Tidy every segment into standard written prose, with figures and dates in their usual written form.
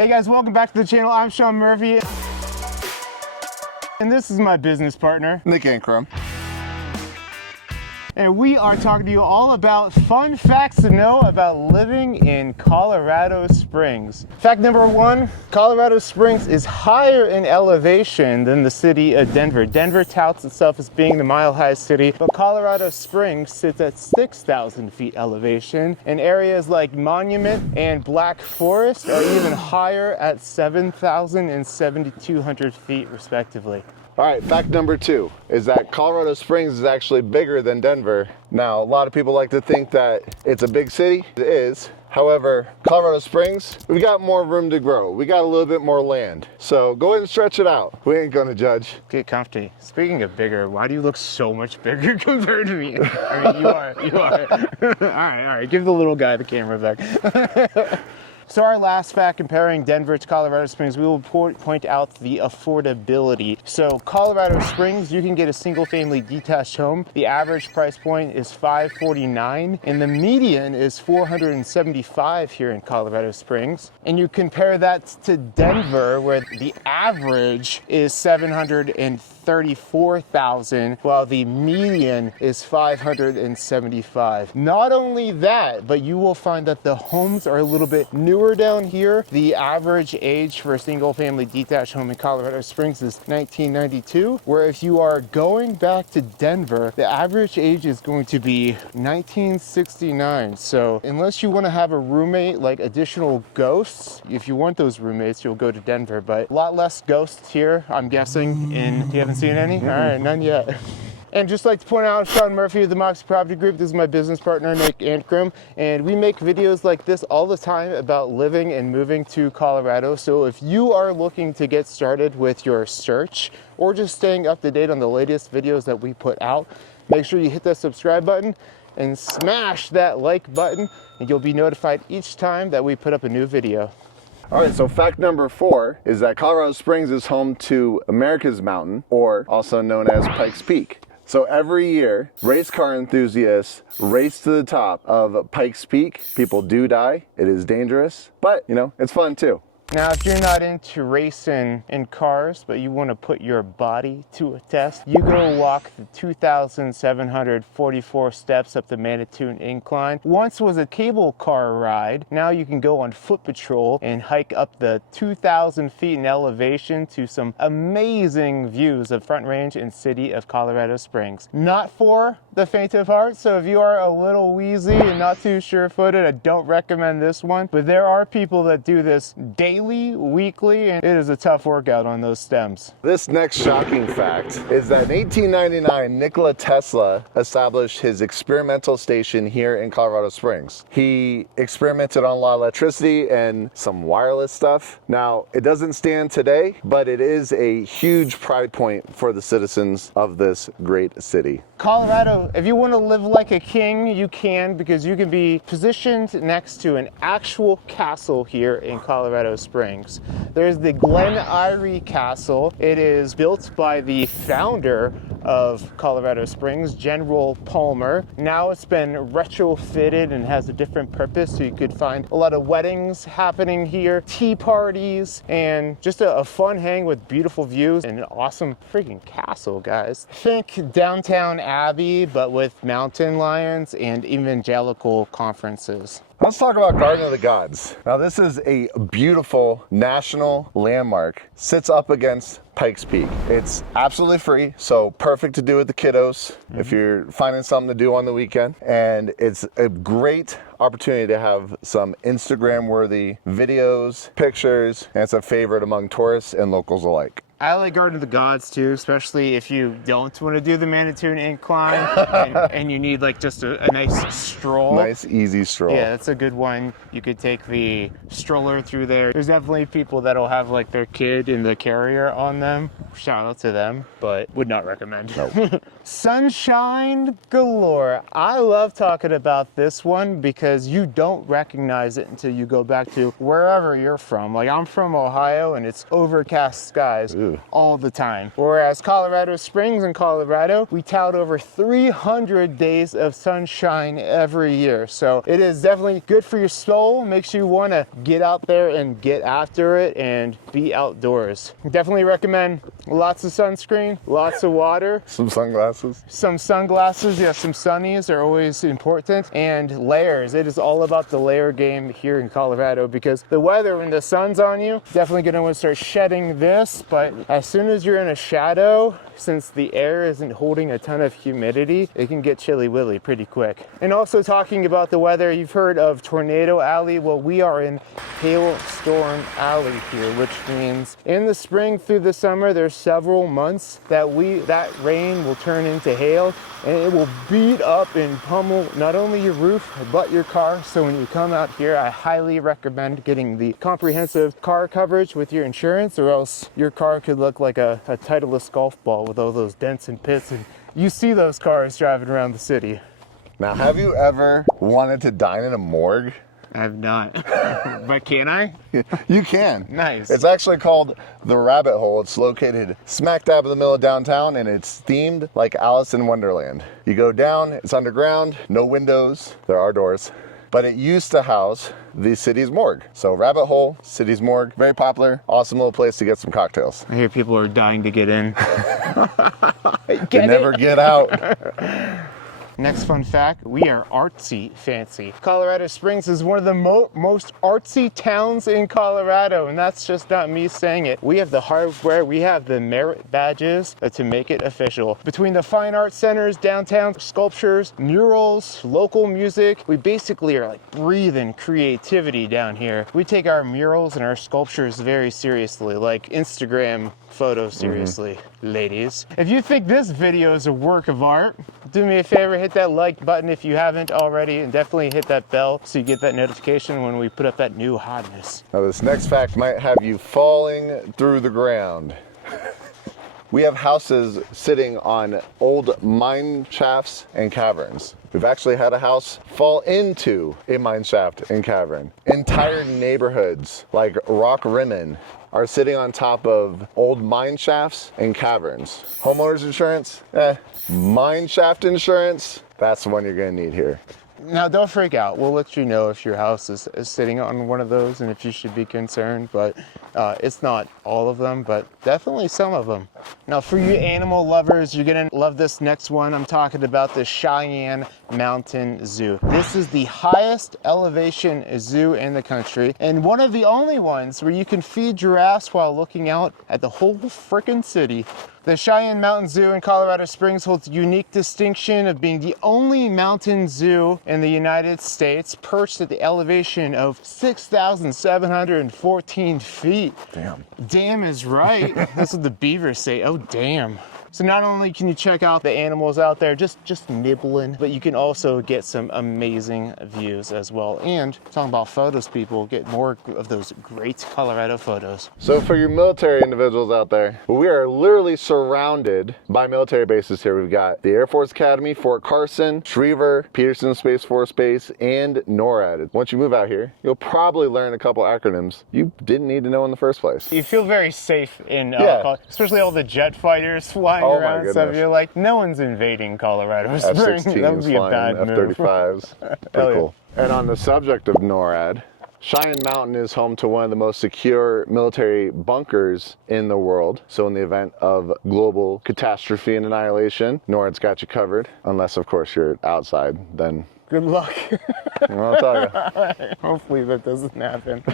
Hey guys, welcome back to the channel. I'm Sean Murphy. And this is my business partner, Nick Ankrom. And we are talking to you all about fun facts to know about living in Colorado Springs. Fact number one, Colorado Springs is higher in elevation than the city of Denver. Denver touts itself as being the mile-high city, but Colorado Springs sits at 6,000 feet elevation, and areas like Monument and Black Forest are even higher at 7,000 and 7,200 feet respectively. All right, fact number two is that Colorado Springs is actually bigger than Denver. Now, a lot of people like to think that it's a big city. It is. However, Colorado Springs, we got more room to grow. We got a little bit more land. So go ahead and stretch it out. We ain't gonna judge. Get comfy. Speaking of bigger, why do you look so much bigger compared to me? I mean, you are. all right. Give the little guy the camera back. So our last fact, comparing Denver to Colorado Springs, we will point out the affordability. So Colorado Springs, you can get a single family detached home. The average price point is $549 and the median is $475 here in Colorado Springs. And you compare that to Denver, where the average is $734,000 while the median is $575. Not only that, but you will find that the homes are a little bit newer down here. The average age for a single family detached home in Colorado Springs is 1992, where if you are going back to Denver, the average age is going to be 1969. So unless you want to have a roommate, like additional ghosts, if you want those roommates, you'll go to Denver, but a lot less ghosts here, I'm guessing. And you haven't seen any? All right, none yet. And just like to point out, Sean Murphy of the Moxie Property Group. This is my business partner, Nick Ankrom, and we make videos like this all the time about living and moving to Colorado. So if you are looking to get started with your search or just staying up to date on the latest videos that we put out, make sure you hit that subscribe button and smash that like button, and you'll be notified each time that we put up a new video. All right, so fact number four is that Colorado Springs is home to America's Mountain, or also known as Pikes Peak. So every year, race car enthusiasts race to the top of Pikes Peak. People do die. It is dangerous, but you know, it's fun too. Now, if you're not into racing in cars, but you want to put your body to a test, you go walk the 2,744 steps up the Manitou Incline. Once was a cable car ride. Now you can go on foot patrol and hike up the 2,000 feet in elevation to some amazing views of Front Range and city of Colorado Springs. Not for the faint of heart, so if you are a little wheezy and not too sure-footed, I don't recommend this one, but there are people that do this daily, weekly, and it is a tough workout on those stems. This next shocking fact is that in 1899, Nikola Tesla established his experimental station here in Colorado Springs. He experimented on a lot of electricity and some wireless stuff. Now, it doesn't stand today, but it is a huge pride point for the citizens of this great city. Colorado, if you want to live like a king, you can, because you can be positioned next to an actual castle here in Colorado Springs. There's the Glen Eyrie Castle. It is built by the founder of Colorado Springs, General Palmer. Now it's been retrofitted and has a different purpose, so you could find a lot of weddings happening here, tea parties, and just a fun hang with beautiful views and an awesome freaking castle, guys. Think Downtown Abbey, but with mountain lions and evangelical conferences. Let's talk about Garden of the Gods. Now, this is a beautiful national landmark. Sits up against Pikes Peak. It's absolutely free, so perfect to do with the kiddos if you're finding something to do on the weekend. And it's a great opportunity to have some Instagram-worthy videos, pictures, and it's a favorite among tourists and locals alike. I like Garden of the Gods too, especially if you don't want to do the Manitou Incline and you need like just a nice stroll. Nice, easy stroll. Yeah, that's a good one. You could take the stroller through there. There's definitely people that'll have like their kid in the carrier on them. Shout out to them, but would not recommend. Nope. Sunshine galore. I love talking about this one because you don't recognize it until you go back to wherever you're from. Like, I'm from Ohio and it's overcast skies. Ooh. smooth. all the time. Whereas Colorado Springs in Colorado, we tout over 300 days of sunshine every year. So it is definitely good for your soul. Makes you want to get out there and get after it and be outdoors. Definitely recommend lots of sunscreen, lots of water. Some sunglasses. Some sunglasses, yeah, some sunnies are always important, and layers. It is all about the layer game here in Colorado, because the weather, when the sun's on you, definitely gonna want to start shedding this, but as soon as you're in a shadow, since the air isn't holding a ton of humidity, it can get chilly willy pretty quick. And also talking about the weather, you've heard of Tornado Alley. Well, we are in Hailstorm Alley here, which means in the spring through the summer, there's several months that rain will turn into hail, and it will beat up and pummel not only your roof, but your car. So when you come out here, I highly recommend getting the comprehensive car coverage with your insurance, or else your car could look like a Titleist golf ball with all those dents and pits, and you see those cars driving around the city. Now, have you ever wanted to dine in a morgue? I have not. But can I? You can. Nice. It's actually called the Rabbit Hole. It's located smack dab in the middle of downtown, and it's themed like Alice in Wonderland. You go down, it's underground, no windows, there are doors. But it used to house the city's morgue. So Rabbit Hole, city's morgue, very popular, awesome little place to get some cocktails. I hear people are dying to get in. You never get out. Next fun fact, we are artsy fancy. Colorado Springs is one of the most artsy towns in Colorado, and that's just not me saying it. We have the hardware, we have the merit badges to make it official. Between the fine arts centers, downtown sculptures, murals, local music, we basically are like breathing creativity down here. We take our murals and our sculptures very seriously, like Instagram photos seriously, ladies. If you think this video is a work of art, do me a favor, hit that like button if you haven't already, and definitely hit that bell so you get that notification when we put up that new hotness. Now this next fact might have you falling through the ground. We have houses sitting on old mine shafts and caverns. We've actually had a house fall into a mine shaft and cavern. Entire neighborhoods like Rock Rimmon are sitting on top of old mine shafts and caverns. Homeowners insurance, mine shaft insurance, that's the one you're gonna need here. Now don't freak out, we'll let you know if your house is sitting on one of those and if you should be concerned, but it's not all of them, but definitely some of them. Now for you animal lovers, you're gonna love this next one. I'm talking about the Cheyenne Mountain Zoo. This is the highest elevation zoo in the country, and one of the only ones where you can feed giraffes while looking out at the whole frickin' city. The Cheyenne Mountain Zoo in Colorado Springs holds the unique distinction of being the only mountain zoo in the United States perched at the elevation of 6,714 feet. Damn. Damn is right. That's what the beavers say. Oh, damn. So not only can you check out the animals out there just nibbling, but you can also get some amazing views as well. And talking about photos, people, get more of those great Colorado photos. So for your military individuals out there, we are literally surrounded by military bases here. We've got the Air Force Academy, Fort Carson, Schriever, Peterson Space Force Base, and NORAD. Once you move out here, you'll probably learn a couple acronyms you didn't need to know in the first place. You feel very safe in Colorado, especially all the jet fighters flying around and stuff. You're like, no one's invading Colorado Springs. That would be a bad move. F-35s. Pretty cool. And on the subject of NORAD, Cheyenne Mountain is home to one of the most secure military bunkers in the world. So in the event of global catastrophe and annihilation, NORAD's got you covered. Unless, of course, you're outside, then good luck. I'll tell you. Hopefully that doesn't happen.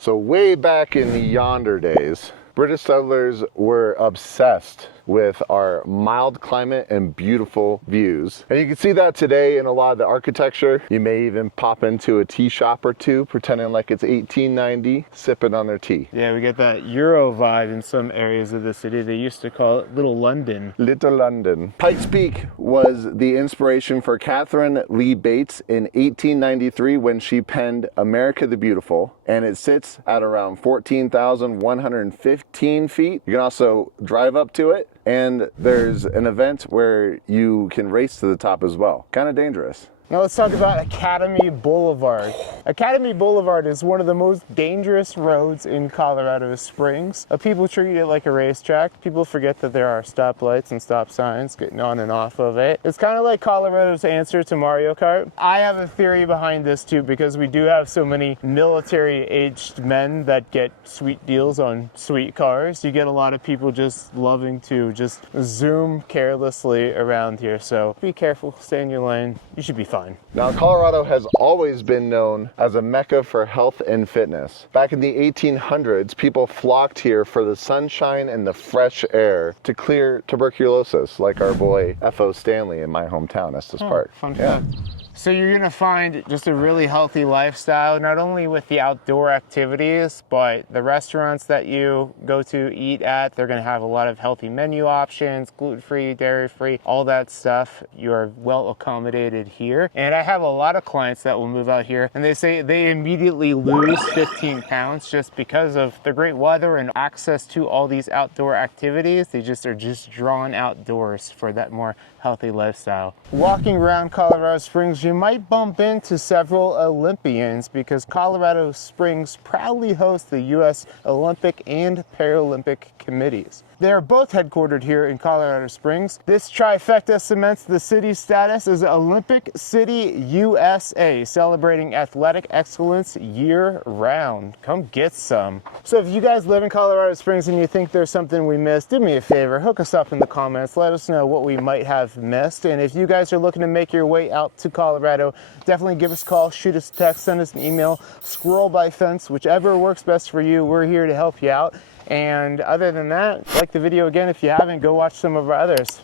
So way back in the yonder days, British settlers were obsessed with our mild climate and beautiful views. And you can see that today in a lot of the architecture. You may even pop into a tea shop or two, pretending like it's 1890, sipping on their tea. Yeah, we get that Euro vibe in some areas of the city. They used to call it Little London. Little London. Pikes Peak was the inspiration for Catherine Lee Bates in 1893 when she penned America the Beautiful, and it sits at around 14,115 feet. You can also drive up to it, and there's an event where you can race to the top as well. Kind of dangerous. Now let's talk about Academy Boulevard. Academy Boulevard is one of the most dangerous roads in Colorado Springs. People treat it like a racetrack. People forget that there are stoplights and stop signs getting on and off of it. It's kind of like Colorado's answer to Mario Kart. I have a theory behind this too, because we do have so many military-aged men that get sweet deals on sweet cars. You get a lot of people just loving to just zoom carelessly around here. So be careful, stay in your lane. You should be fine. Now, Colorado has always been known as a mecca for health and fitness. Back in the 1800s, people flocked here for the sunshine and the fresh air to clear tuberculosis, like our boy F.O. Stanley in my hometown, Estes Park. Fun fact. So you're gonna find just a really healthy lifestyle, not only with the outdoor activities, but the restaurants that you go to eat at, they're gonna have a lot of healthy menu options, gluten-free, dairy-free, all that stuff. You are well accommodated here. And I have a lot of clients that will move out here and they say they immediately lose 15 pounds just because of the great weather and access to all these outdoor activities. They just are just drawn outdoors for that more healthy lifestyle. Walking around Colorado Springs, you might bump into several Olympians because Colorado Springs proudly hosts the U.S. Olympic and Paralympic committees. They are both headquartered here in Colorado Springs. This trifecta cements the city's status as Olympic City, USA, celebrating athletic excellence year-round. Come get some. So if you guys live in Colorado Springs and you think there's something we missed, do me a favor, hook us up in the comments. Let us know what we might have missed. And if you guys are looking to make your way out to Colorado, definitely give us a call, shoot us a text, send us an email, scroll by fence, whichever works best for you. We're here to help you out. And other than that, like the video again. If you haven't, go watch some of our others.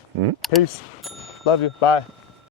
Peace. Love you. Bye.